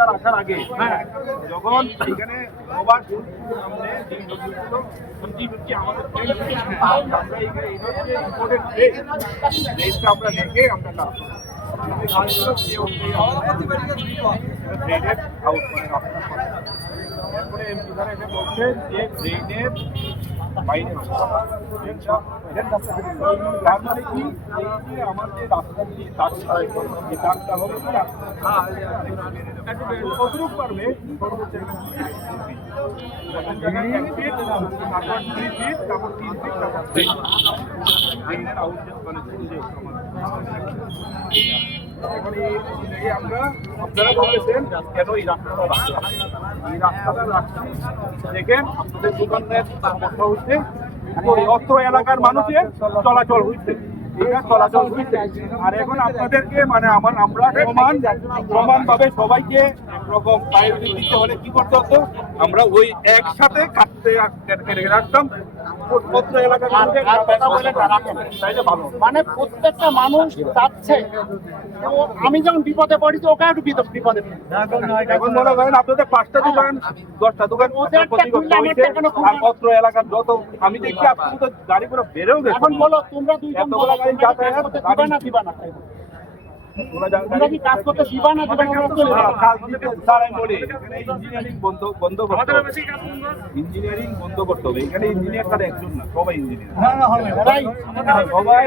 সরকার আসার আগে যখন এখানে সবার সামনে যে নদীগুলো সবজি হচ্ছে আমাদের আমরা এখানে ইম্পোর্টেড রেটটা আমরা রেখে আমরা কাজ করি। এরপরে এমপি স্যার এসে বলছেন যে ড্রেনের বাইরে তার মানে কি আমার যে রাস্তা দিয়ে দাগটা হবে কতটুকু পারবে সর্বোচ্চ তারপর 3 ফিট তারপর ড্রেনের আউটলেট মানে আমরা আপনারা বলেছেন কেন এই রাস্তাটা রাখছি দেখেন আপনাদের দোকানের সমস্যা হচ্ছে অত্র এলাকার মানুষের চলাচল হচ্ছে চলাচল হচ্ছে আর এখন আপনাদেরকে মানে আমরা সমানভাবে সবাইকে একরকম প্রায়োরিটি দিতে হলে কি করতে হতো আমরা ওই একসাথে কেটে রাখতাম মানে প্রত্যেকটা মানুষ যাচ্ছে আমি যখন বিপদে পড়ি তো ওকে একটু বিপদে এখন মনে করেন আপনাদের 5টা দোকান 10টা দোকান অত্র এলাকার যত আমি দেখছি আপনি তো গাড়ি করে বেড়েও গেছে এখন বলো তোমরা দুইজন গাড়ি যাতায়াত দিবা না তোমরা কি কাজ করতে দিবা না ইঞ্জিনিয়ারিং বন্ধ করতে হবে ইঞ্জিনিয়ারিং বন্ধ করতে হবে এখানে ইঞ্জিনিয়ার তারা একজন না সবাই ইঞ্জিনিয়ার সবাই